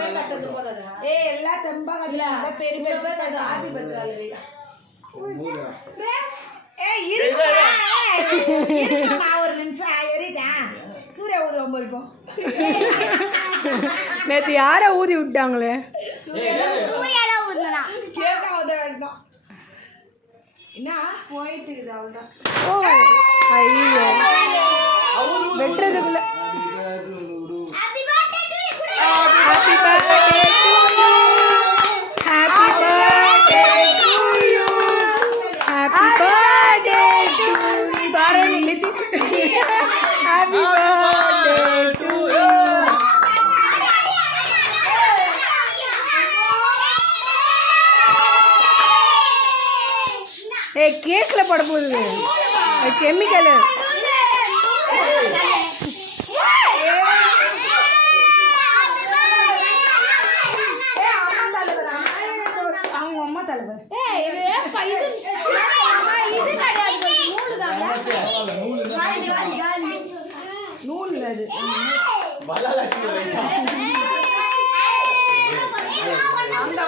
எல்லாம் தெம்பா கட்டல பெரிய பெரிய ஹாப்பி பர்த்டே ஒரு நிமிஷம் ஏறிட்டேன் சூர்யா ஊதுவோம் போய்ப்போம் நேற்று யார ஊதி விட்டாங்களே கேட்டா உத வேண்டாம் என்ன போயிட்டு இருக்குது அவ்வளோதான் ஐயோ வெட்டுறதுக்குள்ள happy birthday to you happy birthday to you happy birthday to you happy birthday to you happy birthday to you ஏய் கேக்ல போட போகுது கெமிக்கல் அவங்க அம்மா தலைவர் நூல் அது அந்த